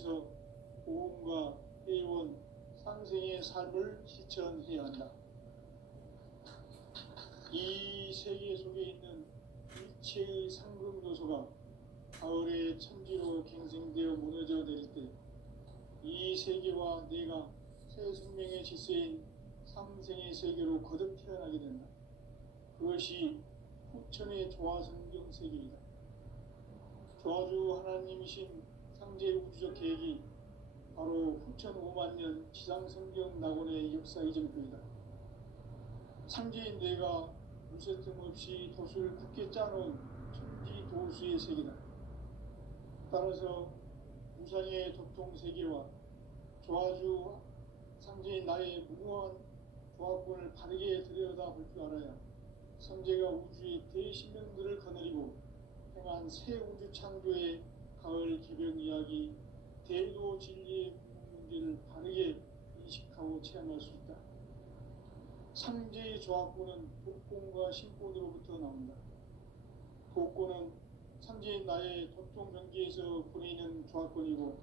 통해서 보험과 회원, 상생의 삶을 실천해야 한다. 이 세계 속에 있는 일체의 상금 요소가 가을의 천지로 갱생되어 무너져 내릴 때 이 세계와 내가 새 생명의 질서인 상생의 세계로 거듭 태어나게 된다. 그것이 후천의 조화성경 세계이다. 조화주 하나님이신 상제 우주적 계획이 바로 후천 5만 년 지상성경 낙원의 역사 이전표이다. 상제인 내가 무쇠 틈 없이 돛을 굳게 짜놓은 천지 도수의 세계다. 따라서 우상의 도통 세계와 조화주 상제인 나의 무모한 조화권을 바르게 들여다볼 줄 알아야 선제가 우주의 대신명들을 거느리고 행한 새 우주 창조의 가을 개벽 이야기, 대도 진리의 궁극 문제를 바르게 인식하고 체험할 수 있다. 상제의 조화권은 독권과 신권으로부터 나온다. 독권은 상제인 나의 도통 경계에서 보내는 조화권이고,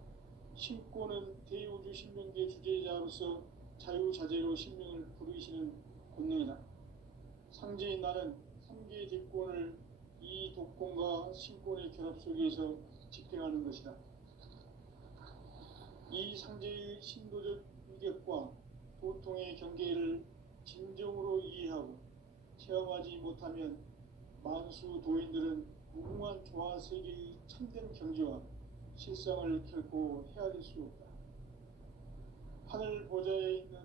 신권은 대우주 신명계 주제자로서 자유자재로 신명을 부르시는 권능이다. 상제인 나는 3개의 대권을 이 독권과 신권의 결합 속에서 집행하는 것이다. 이 상제의 신도적 위격과 보통의 경계를 진정으로 이해하고 체험하지 못하면 만수 도인들은 무궁한 조화 세계의 참된 경지와 실상을 결코 헤아릴 수 없다. 하늘 보좌에 있는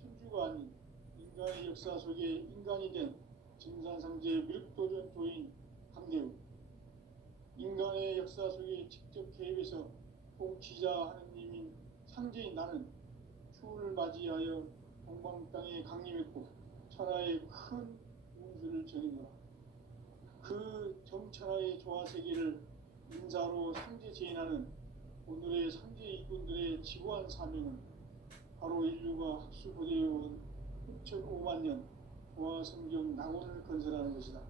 천주가 아닌 인간의 역사 속에 인간이 된 증산상제 밀도전 도인 강대우, 인간의 역사 속에 직접 개입해서 통치자 하느님인 상제인 나는 추운을 맞이하여 동방 땅에 강림했고 천하의 큰 운수를 전이노라. 그 정천하의 조화세계를 인사로 상제 제인하는 오늘의 상제 일꾼들의 지고한 사명은 바로 인류가 학수고대해온 6,5만 년 조화성경 낙원을 건설하는 것이다.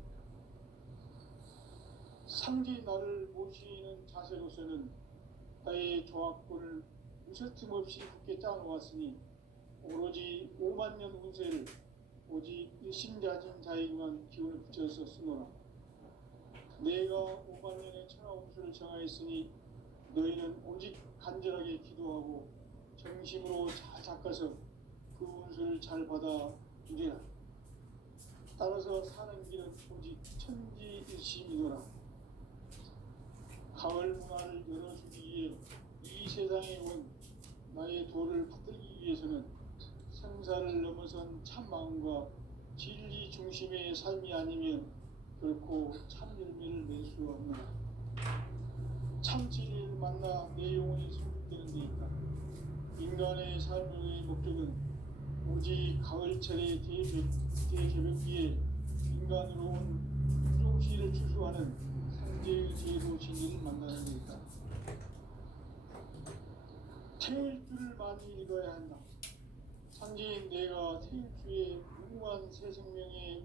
상제 나를 모시는 자세로서는 나의 조화권을 무쇠 틈 없이 굳게 짜놓았으니 오로지 5만 년 운세를 오직 일심자진 자에게만 기운을 붙여서 쓰노라. 내가 5만 년의 천하 운수를 정하였으니 너희는 오직 간절하게 기도하고 정심으로 잘 닦아서 그 운수를 잘 받아 누리라. 따라서 사는 길은 오직 천지일심이노라. 가을 문화를 열어주기 위해 이 세상에 온 나의 도를 붙들기 위해서는 생사를 넘어선 참마음과 진리 중심의 삶이 아니면 결코 참 열매를 낼 수 없노라. 참 진리를 만나 내 영혼이 성숙되는 데 있다. 인간의 삶의 목적은 오직 가을철의 대개벽기에 인간으로 온 유종시를 추수하는 상제의 제도 진리를 만나는 데 있다. 태일 줄을 많이 읽어야 한다. 상제인 내가 태일주의 무궁한 새 생명의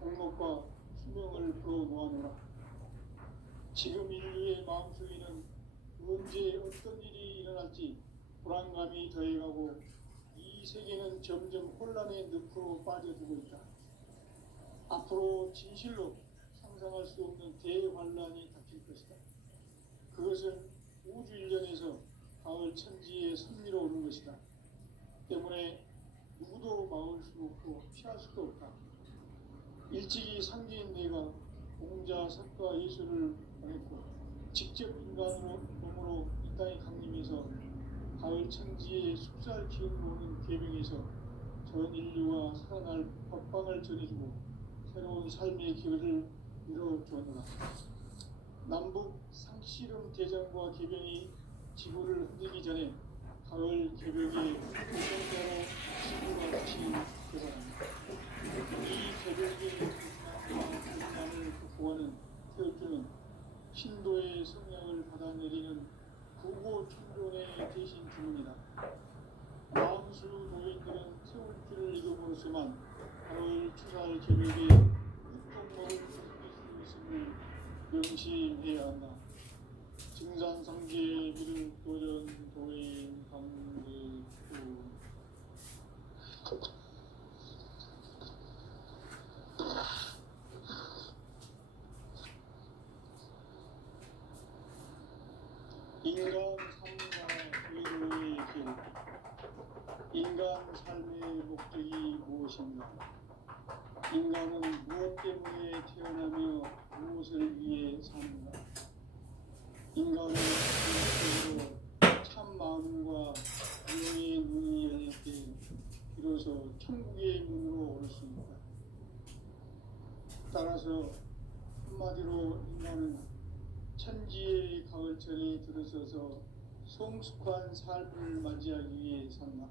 공록과 수명을 불어놓아노라. 지금 인류의 마음속에는 언제 어떤 일이 일어날지 불안감이 더해가고 이 세계는 점점 혼란의 늪으로 빠져들고 있다. 앞으로 진실로 상상할 수 없는 대환란이 닥칠 것이다. 그것은 우주 일련에서 가을 천지의 섭리로 오는 것이다. 때문에 누구도 막을 수 없고 피할 수도 없다. 일찍이 상제인 내가 공자, 석가, 예수를 보냈고 직접 인간으로 몸으로 이 땅에 강림해서 가을 천지의 숲살 기운으로 오는 계명에서 전 인류가 살아날 법방을 전해주고 새로운 삶의 길을 이뤄주었노라. 남북 상씨름 대전과 개병이 지구를 흔들기 전에 가을 개벽의 우선자로 지구가 다시 되어갑니다. 이 개벽의 불만을 극복하는 태엽주는 신도의 성령을 받아내리는 구고 천존의 대신 주문이다. 마음수 도인들은 세울 줄을 읽음으로써만 가을 추살 개벽의 육동목을 숨길 수 있음을 명심해야 한다. 증산상제의 미를 도전 인간 삶과 외로의 길, 인간 삶의 목적이 무엇인가? 인간은 무엇 때문에 태어나며 무엇을 위해 사는가? 인간은 기본적으로 참 마음과 영의 눈이 열릴 때 비로소 천국의 문으로 오를 수 있다. 따라서 한마디로 인간은 천지의 가을철에 들어서서 성숙한 삶을 맞이하기 위해 산다.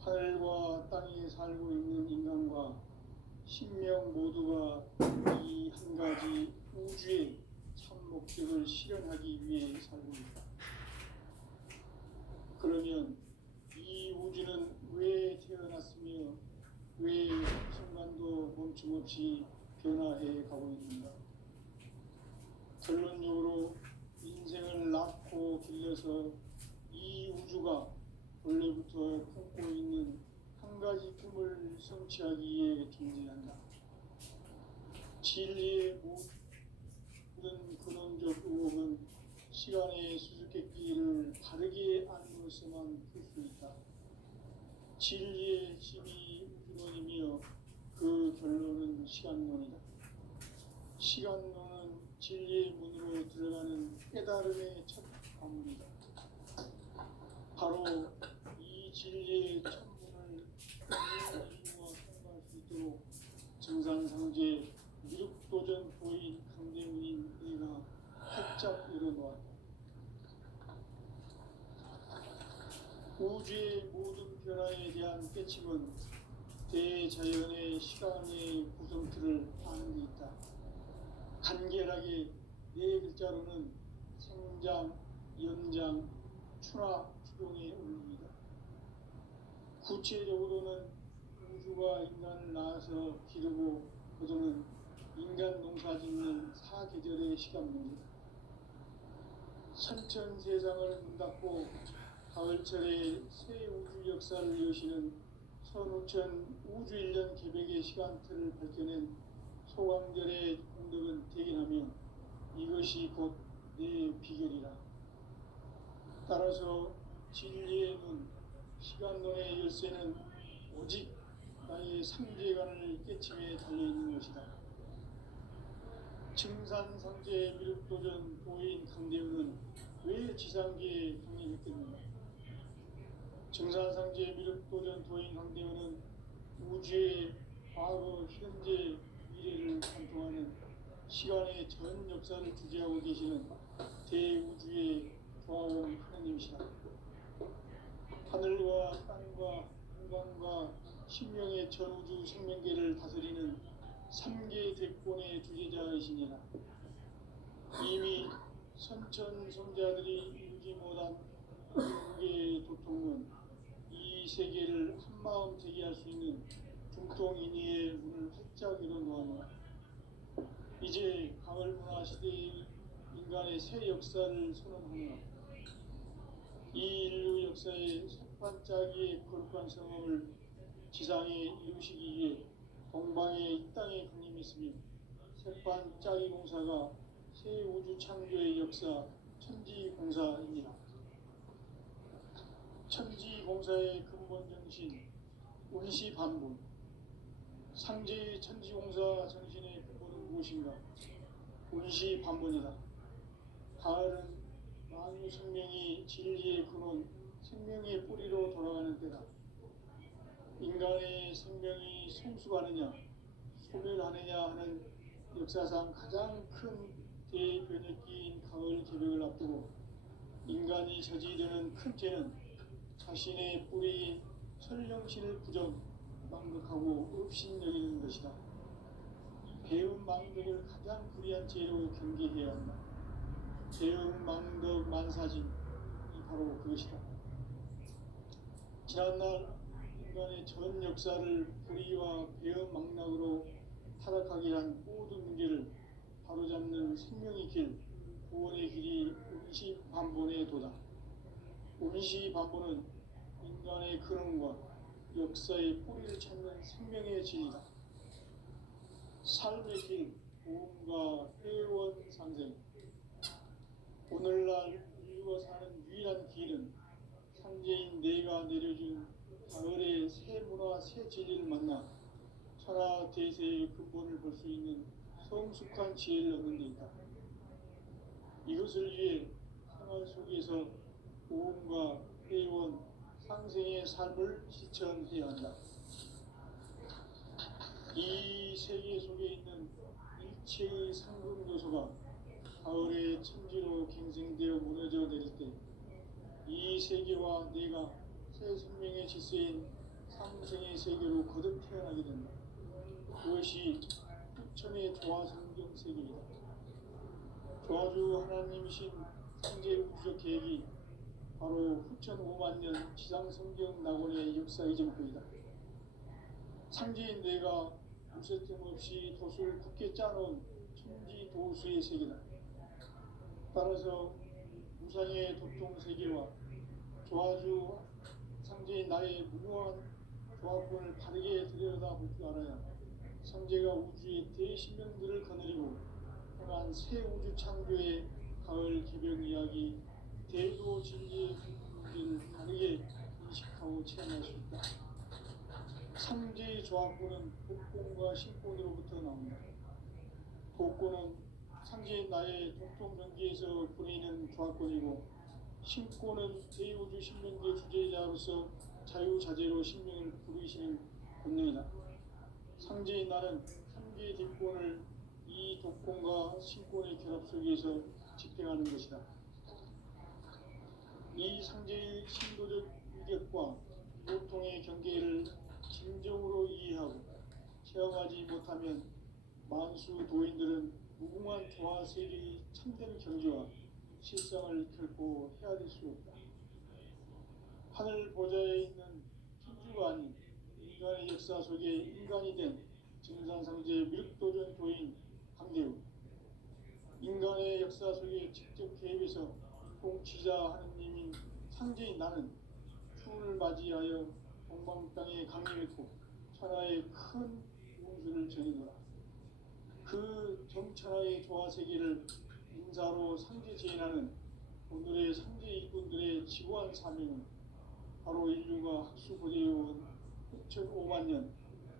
하늘과 땅에 살고 있는 인간과 신명 모두가 이 한 가지 우주의 참 목적을 실현하기 위해 살고 있다. 그러면 이 우주는 왜 태어났으며 왜 순간도 멈춤없이 변화해 가고 있는가? 결론적으로 인생을 낳고 길러서 이 우주가 원래부터 품고 있는 한 가지 꿈을 성취하기 위해 존재한다. 진리의 모든 근원적 의혹은 시간의 수수께끼를 바르게 알므로서만 풀 수 있다. 진리의 힘이 우주론이며 그 결론은 시간론이다. 시간론은 진리의 문으로 들어가는 깨달음의 첫 관문이다. 바로 이 진리의 천문을 이루어 통과할 수 있도록 정산상제 미륵도전 도인 강대문인 내가 활짝 열어놓았다. 우주의 모든 변화에 대한 깨침은 대자연의 시간의 구성틀을 아는 데 있다. 간결하게 네 글자로는 생장, 연장, 추나 추동의 원리이다. 구체적으로는 우주가 인간을 낳아서 기르고 거두는 인간 농사짓는 사계절의 시간문이다. 선천세상을 문닫고 가을철에 새 우주 역사를 여시는 선우천 우주일년 개백의 시간틀을 밝혀낸 소강절의 공덕은 대견하며 이것이 곧 내 비결이라. 따라서 진리의 눈, 시간론의 열쇠는 오직 나의 상제관을 깨침에 달려있는 것이다. 증산상제 미륵도전 도인 강대우는 왜 지상계에 강림했겠는가? 증산상제 미륵도전 도인 강대우는 우주의 과거, 현재, 미래를 관통하는 시간의 전 역사를 주재하고 계시는 대우주의 조화원 하나님이시다. 하늘과 땅과 공간과 신명의 전우주 생명계를 다스리는 삼계 대권의 주제자이시니라. 이미 선천성자들이 이루지 못한 우주의 도통은 이 세계를 한마음 되게 할 수 있는 중통인의의 문을 활짝 열어놓았노라. 이제 가을 문화 시대의 인간의 새 역사를 선언하노라. 이 인류 역사의 석반짜기의 거룩한 성험을 지상에 이루시기 위해 동방의 이 땅에 강림했으며 석반짜기 공사가 새 우주 창조의 역사 천지공사입니다. 천지공사의 근본 정신 운시반분. 상제의 천지공사 정신의 근본은 무엇인가? 운시반분이다. 가을은 만유 생명이 진리의 근원, 생명의 뿌리로 돌아가는 때다. 인간의 생명이 성숙하느냐, 소멸하느냐 하는 역사상 가장 큰 대변혁기인 가을 개벽을 앞두고 인간이 저지르는 큰 죄는 자신의 뿌리인 설령신을 부정, 망극하고 업신여기는 것이다. 배움 망덕을 가장 불의한 죄로 경계해야 한다. 배움 망덕 만사진이 바로 그것이다. 지난날 인간의 전 역사를 불의와 배움 망락으로 타락하게 한 모든 문제를 바로잡는 생명의 길, 구원의 길이 운시반본의 도다. 운시반본은 인간의 근원과 역사의 뿌리를 찾는 생명의 진이다. 삶의 길, 보험과 회원 상생. 오늘날 사는 유일한 길은 상제인 내가 내려준 가을의 새 문화 새 진리를 만나 천하 대세의 근본을 볼 수 있는 성숙한 지혜를 얻는 데 있다. 이것을 위해 생활 속에서 고음과 회원, 상생의 삶을 실천해야 한다. 이 세계 속에 있는 일체의 상급 요소가 가을의 천지로 갱생되어 무너져 내릴 때 이 세계와 내가 새 생명의 질서인 상생의 세계로 거듭 태어나게 된다. 그것이 후천의 조화성경 세계이다. 조화주 하나님이신 창제 우주적 계획이 바로 후천 5만년 지상성경 낙원의 역사 이전표이다. 창제인 내가 무쇠 틈 없이 돛을 굳게 짜놓은 천지 도수의 세계다. 따라서 무상의 도통세계와 조화주 상제인 나의 무궁한 조화권을 바르게 들여다볼 줄 알아야 상제가 우주의 대신명들을 거느리고 행한 새 우주 창조의 가을 개벽 이야기 대도 진리의 문제를 바르게 인식하고 체험할 수 있다. 상제의 조화권은 복권과 신권으로부터 나온다. 복권은 상제인 나의 동통전기에서 보내는 조화권이고 신권은 대우주 신명계 주제자로서 자유자재로 신명을 부르시는 본능이다. 상제인 나는 3개의 뒷권을 이 독권과 신권의 결합 속에서 집행하는 것이다. 이 상제의 신도적 위력과 보통의 경계를 진정으로 이해하고 체험하지 못하면 만수 도인들은 무궁한 조화 세계의 참된 경지와 실상을 결코 헤아릴 수 없다. 하늘 보좌에 있는 천주가 아닌 인간의 역사 속에 인간이 된 증산상제 밀도전 도인 강대우, 인간의 역사 속에 직접 개입해서 공치자 하느님인 상제인 나는 추운을 맞이하여 동방 땅에 강림했고 천하의 큰 운수를 전이노라. 그 정천하의 조화세계를 인사로 상제 제인하는 오늘의 상제 일꾼들의 지구한 사명은 바로 인류가 학수고대해온 6,500년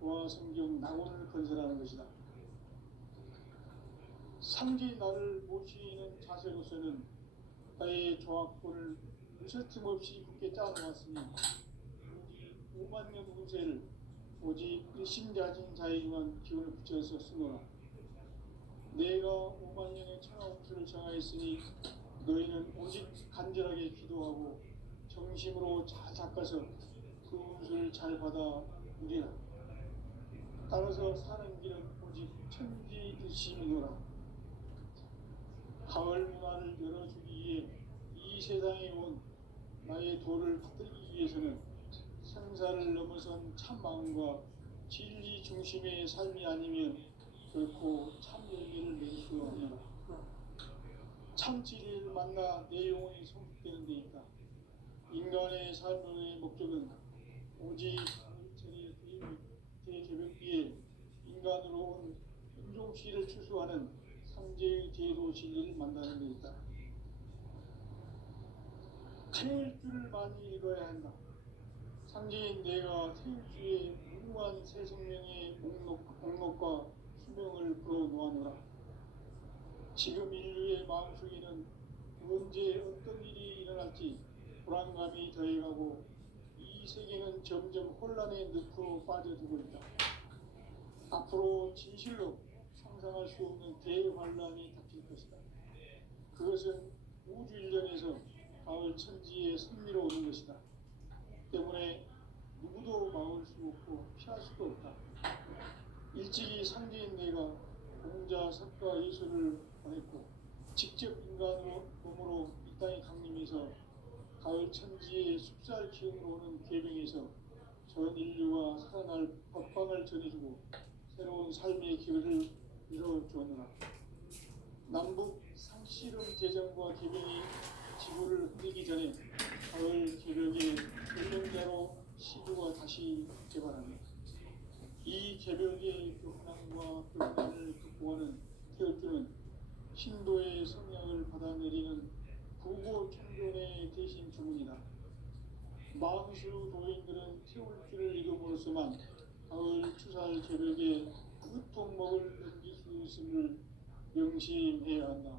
조화성경 낙원을 건설하는 것이다. 상제인 나를 모시는 자세로서는 나의 조화권을 무쇠틈 없이 굳게 짜놓았으니 5만년 운세를 오직 일심자진 자에게만 기운을 붙여서 쓰노라. 내가 5만년의 천하 운수를 정하였으니 너희는 오직 간절하게 기도하고 정심으로 잘 닦아서 그 운수를 잘 받아 누리라. 따라서 사는 길은 오직 천지일심이노라. 가을 문화를 열어주기 위해 이 세상에 온 나의 도를 받들기 위해서는 생사를 넘어선 참 마음과 진리 중심의 삶이 아니면 결코 참 열매를 낼 수 없느라. 참 진리를 만나 내 영혼이 성숙되는 데 있다. 인간의 삶의 목적은 오직 천의 대개벽기에 인간으로 온 인종시를 추수하는 상제의 제도 진리를 만나는 데 있다. 태일주를 많이 읽어야 한다. 상제인 내가 태일주의 무궁한 새 생명의 목록과 수명을 불어놓아노라. 지금 인류의 마음속에는 언제 어떤 일이 일어날지 불안감이 더해가고 이 세계는 점점 혼란의 늪으로 빠져들고 있다. 앞으로 진실로 상상할 수 없는 대환란이 닥칠 것이다. 그것은 우주 일련에서 가을 천지의 섭리로 오는 것이다. 때문에 누구도 막을 수 없고 피할 수도 없다. 일찍이 상제인 내가 공자, 석가, 예수를 보냈고 직접 인간으로 몸으로 이 땅에 강림해서 가을 천지의 숲살 기운으로 오는 계명에서 전 인류가 살아날 법방을 전해주고 새로운 삶의 길을 열어주었노라. 남북 상씨름 대전과 계명이 지구를 흔들기 전에 가을 개벽의 결정자로 시주가 다시 개발하며 이 개벽의 교훈함과 교훈을 극복하는 태어주는 신도의 성령을 받아내리는 부고 청존의 대신 주문이다. 마흔수 도인들은 태울 줄을 이름으로서만 가을 추살 새벽에 으통먹을 넘길 수 있음을 명심해야 한다.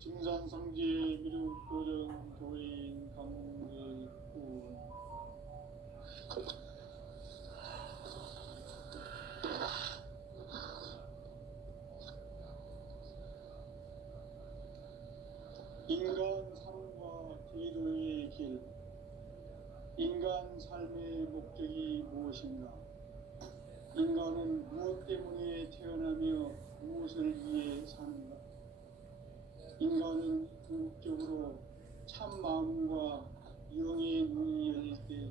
증산상제 미륵도전 도인 강대군. 인간 삶과 제도의 길. 인간 삶의 목적이 무엇인가? 인간은 무엇 때문에 태어나며 무엇을 위해 사는가? 인간은 궁극적으로 참 마음과 영의 눈이 열릴 때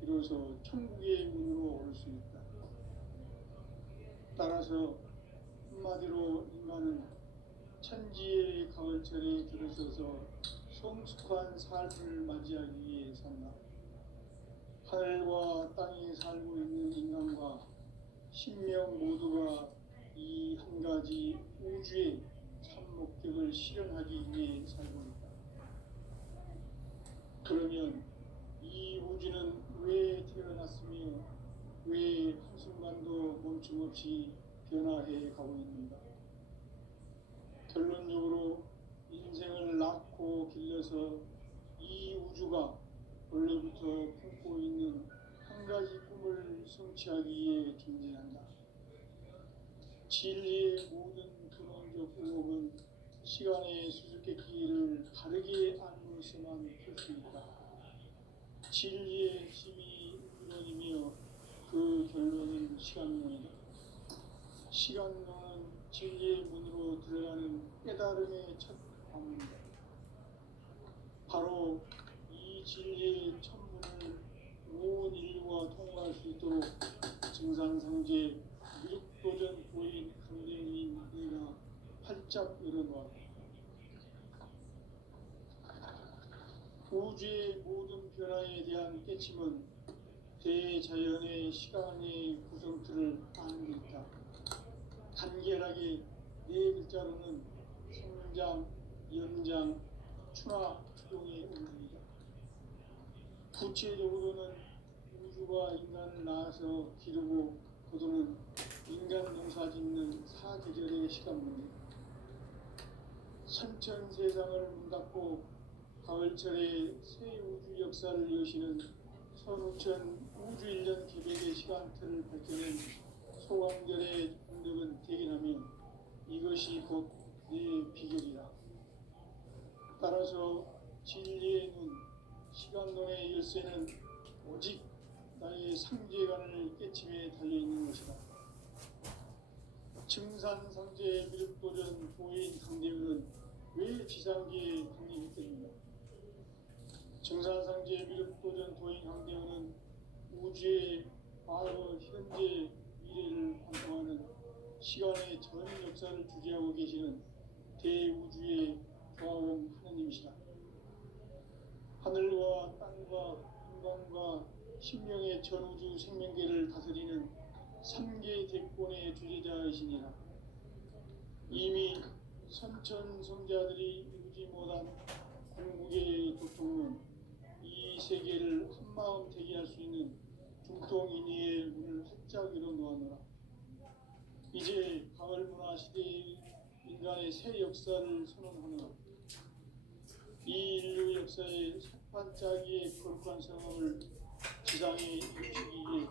비로소 천국의 문으로 올 수 있다. 따라서 한마디로 인간은 천지의 가을철에 들어서서 성숙한 삶을 맞이하기 위해 산다. 하늘과 땅에 살고 있는 인간과 신명 모두가 이 한 가지 우주의 참 목적을 실현하기 위해 살고 있다. 그러면 이 우주는 왜 태어났으며 왜 한순간도 멈춤 없이 변화해 가고 있는가? 결론적으로 인생을 낳고 길러서 이 우주가 원래부터 품고 있는 한 가지 꿈을 성취하기 위해 존재한다. 진리의 모든 근원적 의혹은 시간의 수수께끼를 바르게 알므로서만 풀 수 있다. 진리의 핵심이 이론이며 그 결론은 시간론이다. 시간론은 진리의 문으로 들어가는 깨달음의 첫 방문이다. 바로 이 진리의 천문을 온 인류가 통과할 수 있도록 증산상제 미륵도전 도인 강대인 네가 활짝 열어놓았다. 우주의 모든 변화에 대한 깨침은 대자연의 시간의 구성틀을 아는 데 있다. 간결하게 네 글자로는 성장, 연장, 추나 추동의 운동이다. 구체적으로는 우주가 인간을 낳아서 기르고 거두는 인간 농사 짓는 사계절의 시간 문제. 선천 세상을 문 닫고 가을철에 새 우주 역사를 여시는 선우천 우주 1년 계획의 시간틀을 밝혀낸 소강결의 공덕은 대견하며 이것이 곧 내 비결이다. 따라서 진리의 눈, 시간론의 열쇠는 오직 나의 상제관을 깨침에 달려있는 것이다. 증산상제 미륵도전 도인 강대우는 왜 지상계에 강림했겠는가? 증산상제 미륵도전 도인 강대우는 우주의 과거, 현재, 미래를 관통하는 시간의 전 역사를 주재하고 계시는 대우주의 조화원 하느님이시다. 하늘과 땅과 인간과 신명의 전우주 생명계를 다스리는 3계 대권의 주재자이시니라. 이미 선천성자들이 이루지 못한 궁극의 도통은 이 세계를 한마음 되게 할 수 있는 중통인의의 문을 활짝 열어놓았노라. 이제 가을 문화 시대의 인간의 새 역사를 선언하노라. 이 인류 역사의 석판짜기의 거룩한 성함을 지상에 이루시기 위해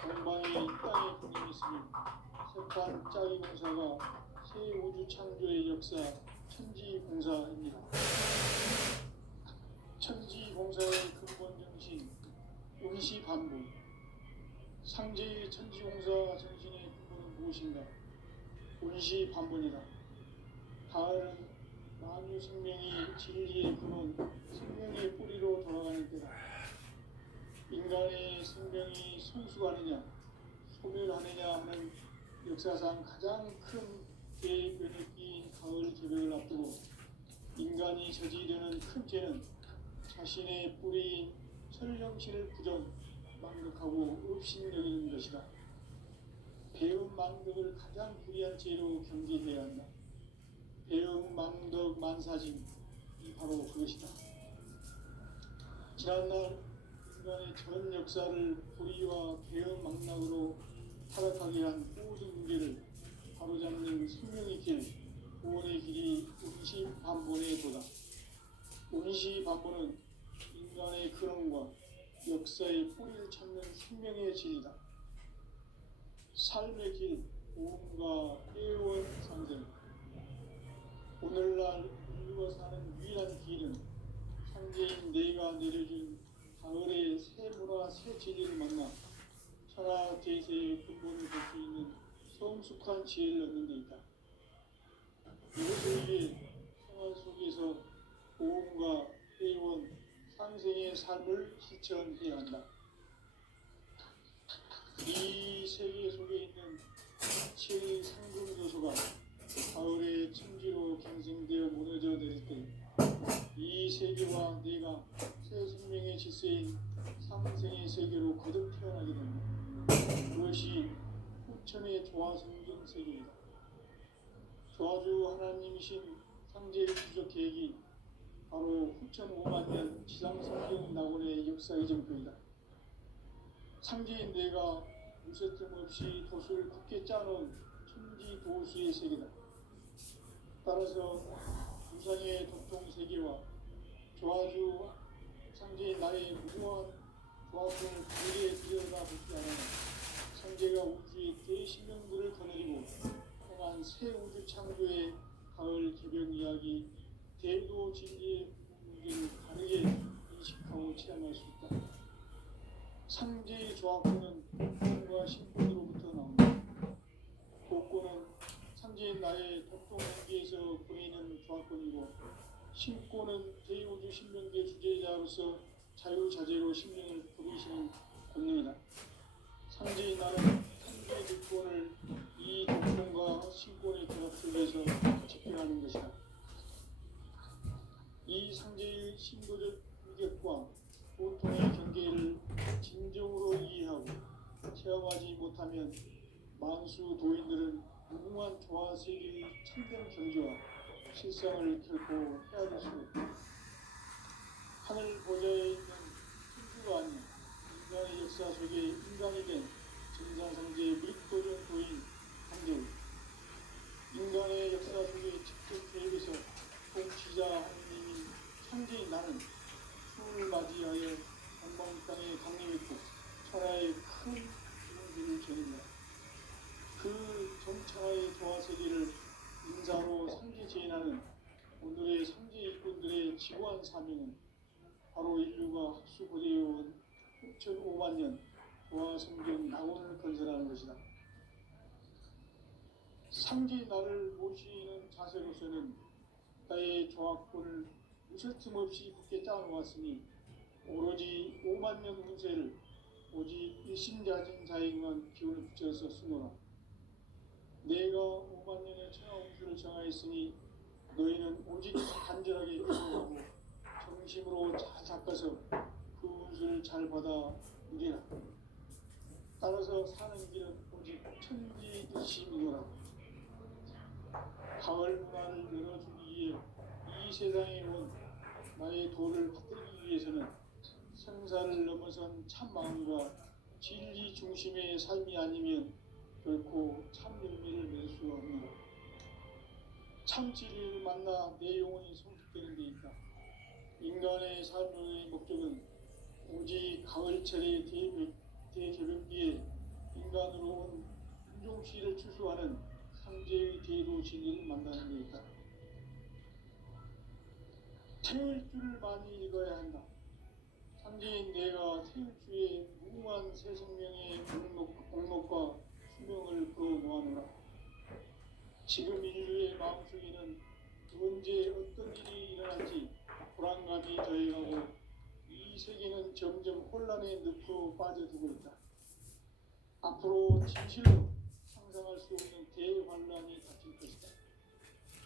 동방의 땅에 보내셨으니 석판짜기 공사가 새 우주 창조의 역사 천지공사입니다. 천지공사의 근본 정신 운시반복. 상제의 천지공사 정신의 근본은 무엇인가? 운시반복이다. 가을은 만유 생명이 진리의 근원, 생명의 뿌리로 돌아가는 때다. 인간의 생명이 성숙하느냐, 소멸하느냐 하는 역사상 가장 큰 대변혁기인 가을 개벽을 앞두고 인간이 저지르는 큰 죄는 자신의 뿌리인 철령신을 부정, 망덕하고 업신여기는 것이다. 배움 망덕을 가장 불의한 죄로 경계해야 한다. 배움 망덕 만사진, 이 바로 그것이다. 지난날 인간의 전 역사를 불의와 개헌 망락으로 타락하게 한 모든 문제를 바로잡는 생명의 길, 구원의 길이 운시반본에 도다. 운시반본은 인간의 근원과 역사의 뿌리를 찾는 생명의 진리다. 삶의 길, 구원과 애원 상생. 오늘날 인류가 사는 유일한 길은 상제인 내가 내려준 가을의 새 문화 새 진리를 만나 천하 대세의 근본을 볼 수 있는 성숙한 지혜를 얻는 데 있다. 이것을 위해 생활 속에서 보험과 회원, 상생의 삶을 실천해야 한다. 이 세계 속에 있는 이치의 상금 요소가 가을의 천지로 갱생되어 무너져 내릴 때 이 세계와 내가 새 생명의 질서인 상생의 세계로 거듭 태어나게 됩니다. 그것이 후천의 조화성경 세계이다. 조화주 하나님이신 상제의 주적 계획이 바로 후천 5만년 지상성경 낙원의 역사 이정표이다. 상제인 내가 무쇠틈 없이 도수를 굳게 짜놓은 천지 도수의 세계다. 따라서 우상의 도통 세계와 조화주 상제인 나의 무모한 조화성을 길게 들여다보지 않아 상제가 우주의 대신명들을 거느리고 행한 새 우주 창조의 가을 개벽 이야기 대도 진리의 문제를 다르게 인식하고 체험할 수 있다. 상제의 조화권은 복권과 신권으로부터 나온다. 복권은 상제인 나의 도통 연기에서 보이는 조화권이고 신권은 대우주 신명계 주제자로서 자유자재로 신명을 부르시는 권능이다. 상제인 나는 상제의 득권을 이 독권과 신권의 결합 속에서 집행하는 것이다. 이 상제의 신도적 위격과 보통의 경계를 진정으로 이해하고 체험하지 못하면 만수 도인들은 무궁한 조화 세계의 참된 경지와 실상을 결코 헤아릴 수 없다. 하늘 보좌에 있는 천주가 아닌 인간의 역사 속에 인간이 된 정상상제의 밑버전 도인 상제의 인간의 역사 속에 직접 계획해서 통치자 하느님인 상제인 나는 추운을 맞이하여 동방 땅에 강림했고 천하의 큰 문제를 전했다. 그 전천하의 조화세계를 인자로 상제 제인하는 오늘의 상제 일꾼들의 지고한 사명은 바로 인류가 학수고대해온 6,500년 조화성경 낙원을 건설하는 것이다. 상제 나를 모시는 자세로서는 나의 조화권을 무쇠틈 없이 굳게 짜놓았으니 오로지 5만년 운세를 오직 일심자진 자에게만 기운을 붙여서 쓰노라. 내가 5만년의 천하 운수를 정하였으니 너희는 오직 간절하게 기도하고 정심으로 잘 닦아서 그 운수를 잘 받아 누리라. 따라서 사는 길은 오직 천지 일심이노라. 가을 문화를 열어주기 위해 이 세상에 온 나의 도를 받들기 위해서는 생사를 넘어선 참 마음과 진리 중심의 삶이 아니면 결코 참 열매를 맺을 수가 없노라. 참 진리를 만나 내 영혼이 성숙되는 데 있다. 인간의 삶의 목적은 오직 가을철의 대개벽기에 인간으로 온 윤종씨를 추수하는 상제의 대도 진리를 만나는 데 있다. 태울 줄을 많이 읽어야 한다. 상제인 내가 태울 주의 무궁한 새 생명의 목록과 수명을 그어 놓아노라. 지금 인류의 마음속에는 언제 어떤 일이 일어날지 불안감이 저해가고 이 세계는 점점 혼란의 늪으로 빠져들고 있다. 앞으로 진실로 상상할 수 없는 대환란이 닥칠 것이다.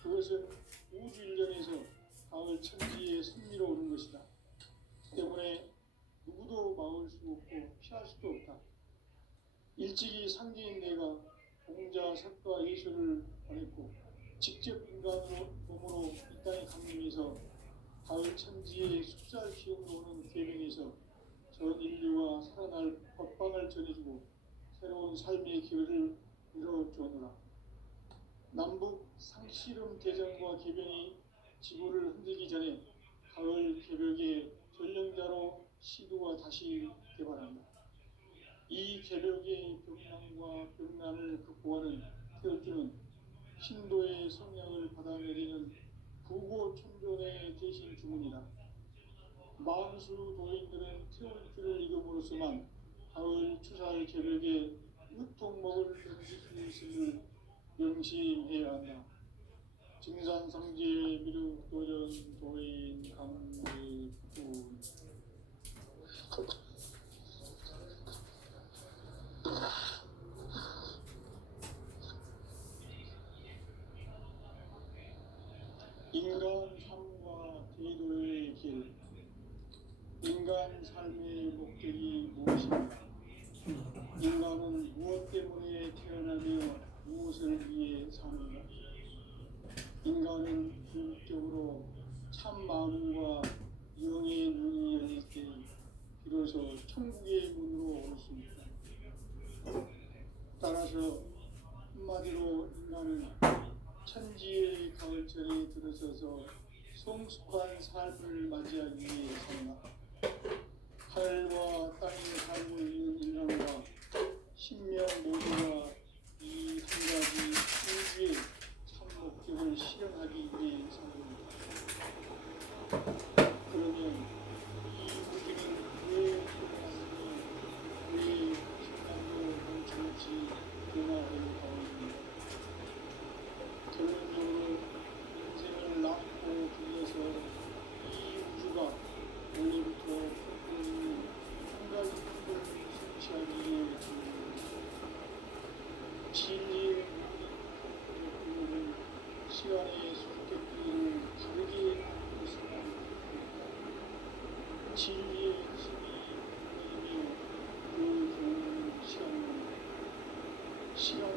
그것은 우주 일련에서 가을 천지의 승리로 오는 것이다. 때문에 누구도 막을 수 없고 피할 수도 없다. 일찍이 상제인 내가 공자, 석가, 예수를 보냈고 직접 인간으로 몸으로 이 땅에 강림해서 가을 천지의 숲살 기운으로 오는 계명에서 전 인류가 살아날 법방을 전해주고 새로운 삶의 기회를 이뤄주느라. 남북 상씨름 대전과 개변이 지구를 흔들기 전에 가을 개벽의 전령자로 시도가 다시 개발한다. 이 개벽의 병난과 병난을 극복하는 태어주는 신도의 성령을 받아내리는 부고천존의 대신 주문이다. 만수 도인들은 태울주를 이름으로서만 가을 추살 개벽의 으통먹을 넘길 수 있음을 명심해야 한다. 증산상제 미륵 도전 도인 강대군. 인간 삶과 대도의 길. 인간 삶의 목적이 무엇인가? 인간은 무엇 때문에 태어나며 무엇을 위해 사는가? 인간은 궁극적으로 참 마음과 영의 눈이 열릴 때 비로소 천국의 문으로 올 수 있다. 따라서 한마디로 인간은 천지의 가을철에 들어서서 성숙한 삶을 맞이하기 위해 산다. 하늘과 땅에 살고 있는 인간과 신명 모두가 이 한 가지 우주의 참 목적을 실현하기 위해 산다. 그러면 이 우주는 왜 태어났으며 왜 시간도 멈춤없이 변화해 가고 있는가? 결론적으로 인생을 낳고 길러서 이 우주가 원래부터 갖고 있는 한 가지 뜻을 성취하기 위해 준비됩니다. 진리의 모든 시간의 수수께끼를 다르게 하고 있습니다. 진리의 힘이 이며 그 좋은 시간입니다. 시간은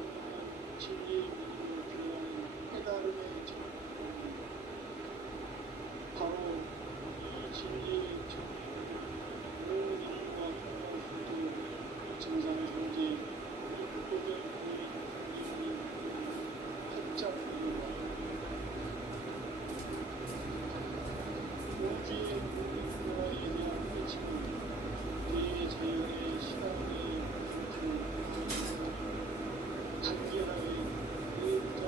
진리의 문으로 들어가는 깨달음의 정답입니다. 바로 이 진리의 정답을 모든 인과 하나로 정상성제 육도전 고인 합작입니다. 우주의 모든 변화에 대한 가치는 대자연의 시간의 불틀 간결하게 내부장,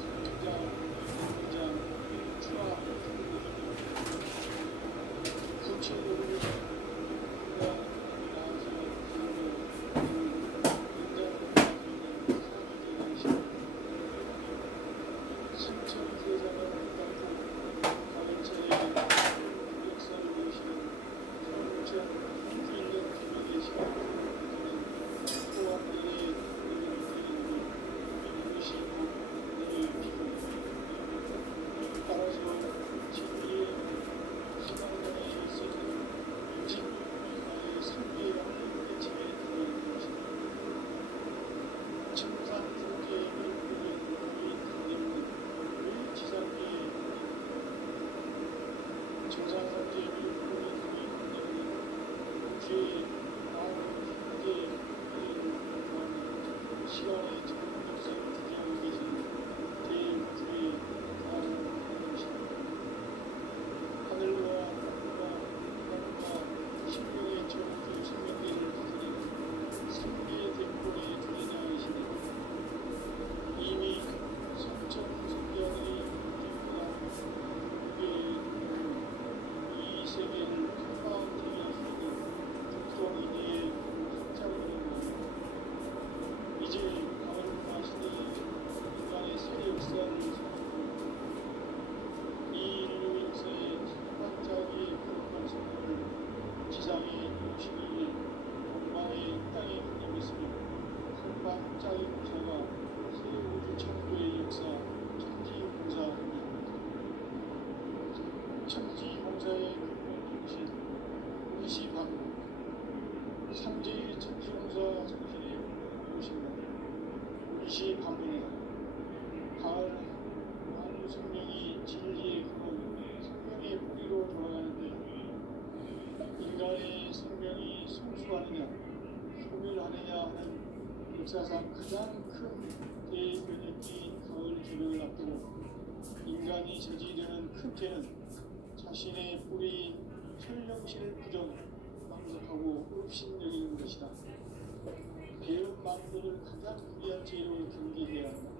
상장, 인장, 추악, 구체적으로 인간 나서 신천 세상을 갖고 가을철에 역사를 보시는 성천 인년 기록의 시간을 또한들의 따라서 진리의 희망관에 있어서 오직 나의 삶이라는 대책에 들어있는 것입니다. 청산성제의 명분은 우리 당대는 왜 지상계에 청산성제의 명분이 우리 우주의 많은 현재의 시간의 정복성을 주장하고 계신 대우주의 다른 것입니다. 하늘과 땅과 땅과 신명의 정주 생명계를 다스리는 3대 대권의 주인장이시니 이미 성천성경의 이 세계를 한마음 대할 수 있는 국성인의 확장입니다. 이제 가을과 시대의 인간의 새 역사를 선포합니다. 이 인류 역사의 첫 반짝이 거룩한 성령을 지상에 오시기 위해 동방의 땅에 보내겠으며 첫 반짝이 공사가 새 우주 창조의 역사 천지공사입니다. 천지공사의 근본 정신 의시반복 삼재의 천지공사 정신의 무엇인가? 의시반복이다. 가을 만유 생명이 진리의 근원 생명의 추구하느냐 소멸하느냐 하는 역사상 가장 큰 대변혁기인 가을 개벽을 앞두고 인간이 저지르는 큰 죄는 자신의 뿌리인 현령신을 부정 망각하고 업신여기는 것이다. 배은 만덕을 가장 무리한 죄로 경계해야 한다.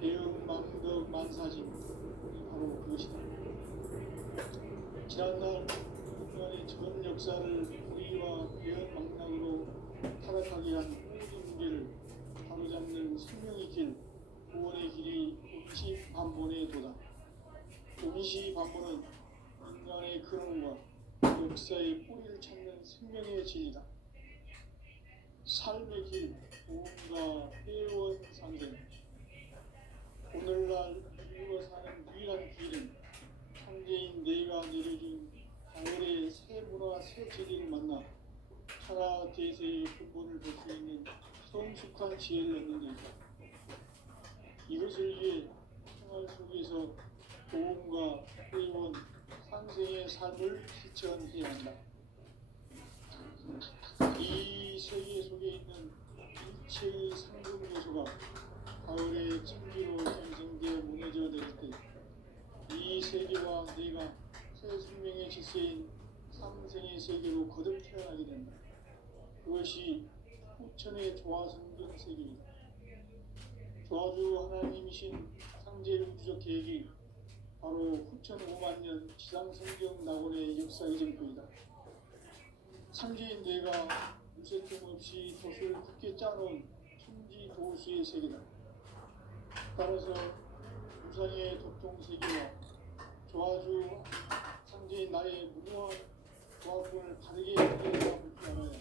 배은 만덕 만사진 바로 그것이다. 지난날 인간의 전 역사를 불의와 배은 망락으로 타락하게 한 모든 문제를 바로잡는 생명의 길, 구원의 길이 음시반본에 도다. 음시반본은 인간의 근원과 역사의 뿌리를 찾는 생명의 진리다. 삶의 길, 도움과 회원 상생. 오늘날 인류가 사는 유일한 길은 창제인 내가 내려준 가을의 새 문화 새 진리를 만나 천하 대세의 근본을 볼 수 있는 성숙한 지혜를 얻는 데이다. 이것을 위해 생활 속에서 도움과 회원, 상생의 삶을 실천해야 한다. 이 세계 속에 있는 일체의 상금 요소가 가을의 찜기로 형성되어 무너져 내릴 때 이 세계와 내가 새 생명의 질서인 상생의 세계로 거듭 태어나게 된다. 그것이 후천의 조화성경 세계이다. 조화주 하나님이신 상제 우주적 계획이 바로 후천 5만년 지상성경 낙원의 역사 이정표이다. 상제인 내가 무쇠틈 없이 돛을 굳게 짜놓은 천지 도수의 세계다. 따라서 우상의 도통세계와 조화주 상제인 나의 무모한 조화권을 바르게 이해하고 알아야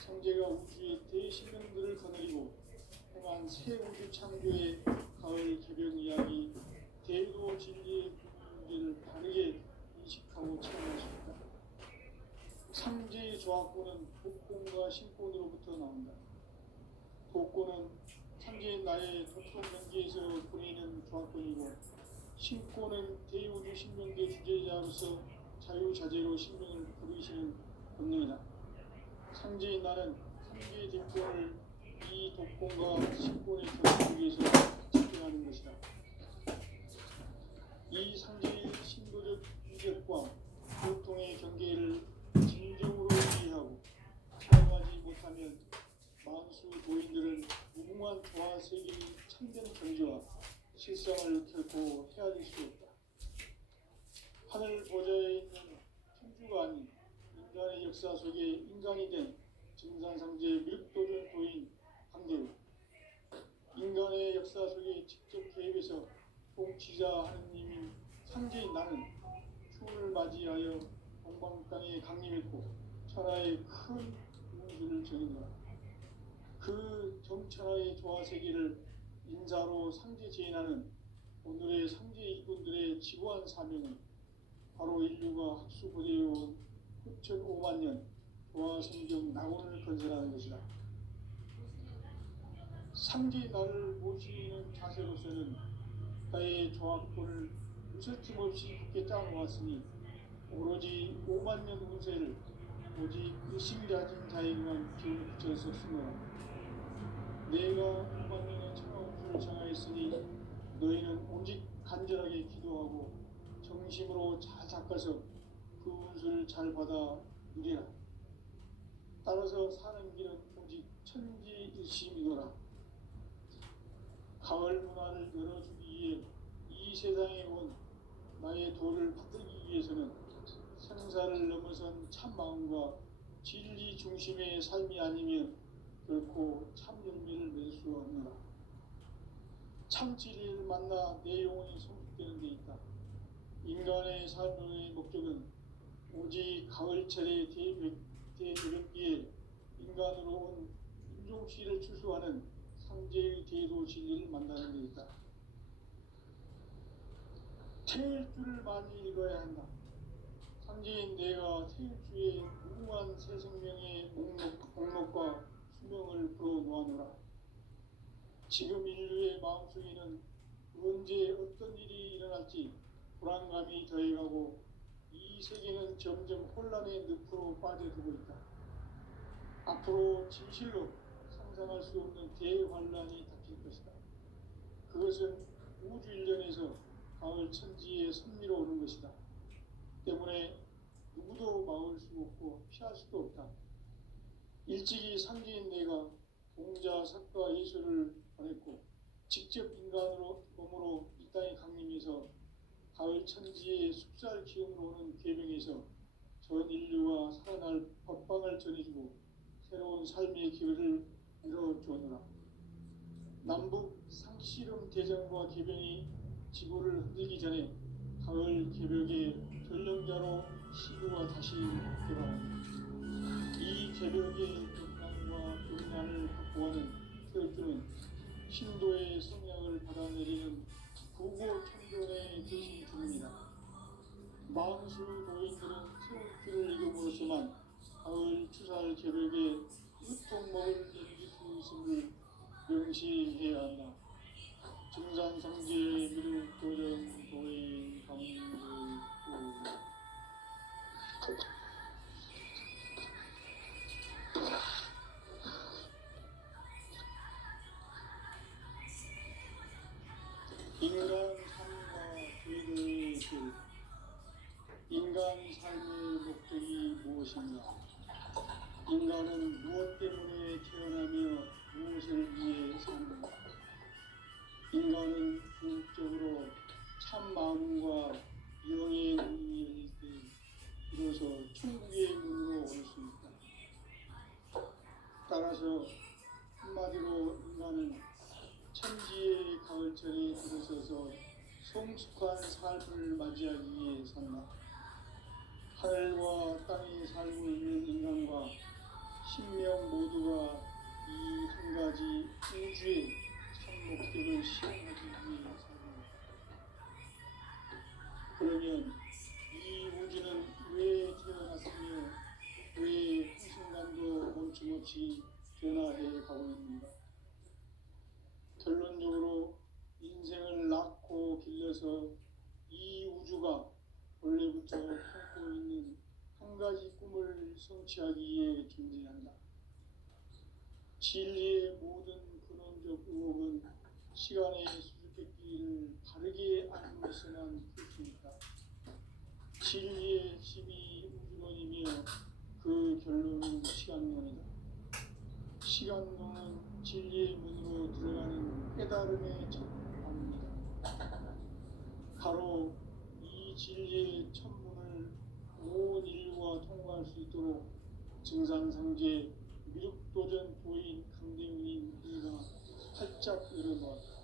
상제가 우주의 대신령들을 거느리고 행한 새 우주 창조의 가을 개벽 이야기 대도 진리의 문제를 바르게 인식하고 체험할 수 있다. 상제의 조화권은 복권과 신권으로부터 나온다. 복권은 상제인 나의 도통 경계에서 보내는 조화권이고 신권은 대우주 신명계 주제자로서 자유자재로 신명을 부르시는 본능이다. 상제인 나는 상제의 대권을 이 독권과 신권의 결합을 위해서 집행하는 것이다. 이 상제의 신도적 인격과 고통의 경계를 진정으로 이해하고 체험하지 못하면 만수 도인들은 무궁한 조화 세계의 참된 경지와 실상을 결코 헤아릴 수 없다. 하늘 보좌에 있는 천주가 아닌 인간의 역사 속에 인간이 된 증산상제 밀도전 도인 강대우. 인간의 역사 속에 직접 개입해서 통치자 하느님인 상제인 나는 추운을 맞이하여 동방 땅에 강림했고 천하의 큰 운수를 정인노라. 그 정천하의 조화세계를 인사로 상제 제인하는 오늘의 상제 일꾼들의 지고한 사명은 바로 인류가 학수고대해온 후천 5만년 조화성경 낙원을 건설하는 것이다. 상제 나를 모시는 자세로서는 나의 조화권을 무쇠틈 없이 굳게 짜놓았으니 오로지 5만년 운세를 오직 의식을 가진 자에게만 기운을 붙여서 쓰노라. 내가 5만년의 천하운수를 정하였으니 너희는 오직 간절하게 기도하고 정심으로 잘 닦아서 그 운수를 잘 받아 누리라. 따라서 사는 길은 오직 천지일심이노라. 가을 문화를 열어주기 위해 이 세상에 온 나의 도를 받들기 위해서는 생사를 넘어선 참마음과 진리 중심의 삶이 아니면 결코 참 열매를 맺을 수 없노라. 참 진리를 만나 내 영혼이 성숙되는 데 있다. 인간의 삶의 목적은 오직 가을철의 대변기에 인간으로 온 인종씨를 추수하는 상제의 대도 진리를 만나는 데 있다. 태일주를 많이 읽어야 한다. 상제인 내가 태일주의 무궁한 새 생명의 목록과 수명을 불어놓아노라. 지금 인류의 마음속에는 언제 어떤 일이 일어날지 불안감이 더해가고 이 세계는 점점 혼란의 늪으로 빠져들고 있다. 앞으로 진실로 상상할 수 없는 대환란이 닥칠 것이다. 그것은 우주 일련에서 가을 천지의 섭리로 오는 것이다. 때문에 누구도 막을 수 없고 피할 수도 없다. 일찍이 상제인 내가 공자, 석가, 예수를 보냈고 직접 인간으로 몸으로 이 땅에 강림해서 가을 천지의 숲살 기운으로 오는 계명에서 전 인류가 살아날 법방을 전해주고 새로운 삶의 기회를 열어주었노라. 남북 상씨름 대전과 개병이 지구를 흔들기 전에 가을 개벽의 전령자로 시구가 다시 돌아옵니다. 이 개벽의 건강과 평안을 확보하는 태극주는 신도의 성량을 받아내리는 구고 천존의 대신 중입니다. 만수 노인들은 태극주를 이름으로서만 가을 추살 개벽에 으통먹을 일으킬 수 있음을 명시해야 한다. 증산상제 미륵도전 도인 강릉 인간 삶과 죄의 길. 인간 삶의 목적이 무엇인가? 인간은 무엇 때문에 태어나며 무엇을 위해 사는가? 인간은 궁극적으로 참 마음과 영의 문이 열릴 때 비로소 천국의 문으로 올 수 있다. 따라서 한마디로 인간은 천지의 가을철에 들어서서 성숙한 삶을 맞이하기 위해 산다. 하늘과 땅에 살고 있는 인간과 신명 모두가 이 한 가지 우주의 참 목적을 실현하기 위해 살고 있다. 그러면 이 우주는 왜 태어났으며 왜 한순간도 멈춤없이 변화해 가고 있는가? 결론적으로 인생을 낳고 길러서 이 우주가 원래부터 품고 있는 한 가지 꿈을 성취하기 위해 존재한다. 진리의 모든 근원적 의혹은 시간의 수수께끼를 바르게 알고서만 풀 수 있다. 진리의 핵심이 우주론이며 그 결론은 시간론이다. 시간론은 진리의 문으로 들어가는 깨달음의 첫 방문이다. 바로 이 진리의 첫 문을 온 인류가 통과할 수 있도록 증산상제 미륵도전 도인 강대훈인 우리가 활짝 열어놓았다.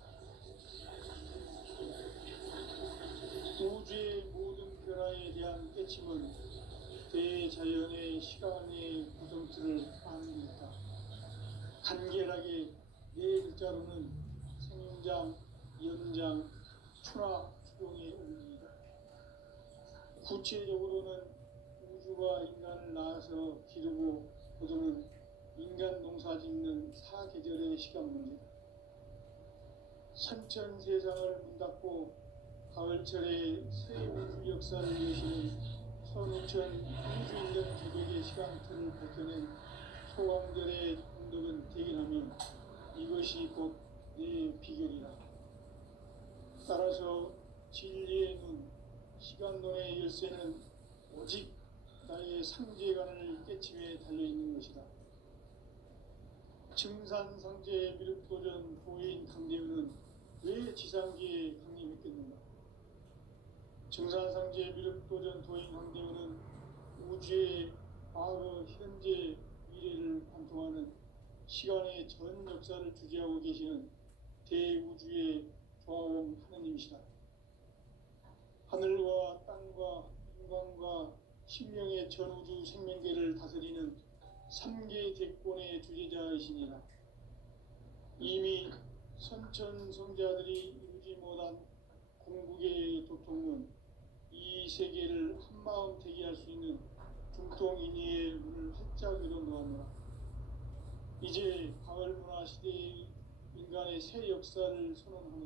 우주의 모든 변화에 대한 깨침은 대자연의 시간의 구성틀을 아는 데 있다. 간결하게 네 글자로는 생장, 연장, 추나 추동의 원리이다. 구체적으로는 우주가 인간을 낳아서 기르고 거두는 인간 농사 짓는 사계절의 시간 문제다. 선천 세상을 문 닫고 가을철에 새 우주 역사를 여시는 선우천 우주인전 개벽의 시간틀을 밝혀낸 소강절의 운덕은 대긴하며 이것이 곧 내 비결이다. 따라서 진리의 눈, 시간론의 열쇠는 오직 나의 상제관을 깨침에 달려있는 것이다. 증산상제 미륵도전 도인 강대훈은 왜 지상기에 강림했겠는가? 증산상제 미륵도전 도인 강대훈은 우주의 과거, 현재, 미래를 관통하는 시간의 전 역사를 주재하고 계시는 대우주의 조화원 하느님이시다. 하늘과 땅과 인간과 신명의 전우주 생명계를 다스리는 3개 대권의 주재자이시니라. 이미 선천성자들이 이루지 못한 공국의 도통은 이 세계를 한마음 되게 할 수 있는 중통인의의 문을 활짝 열어놓았노라. 이제 가을 문화 시대의 인간의 새 역사를 선언하는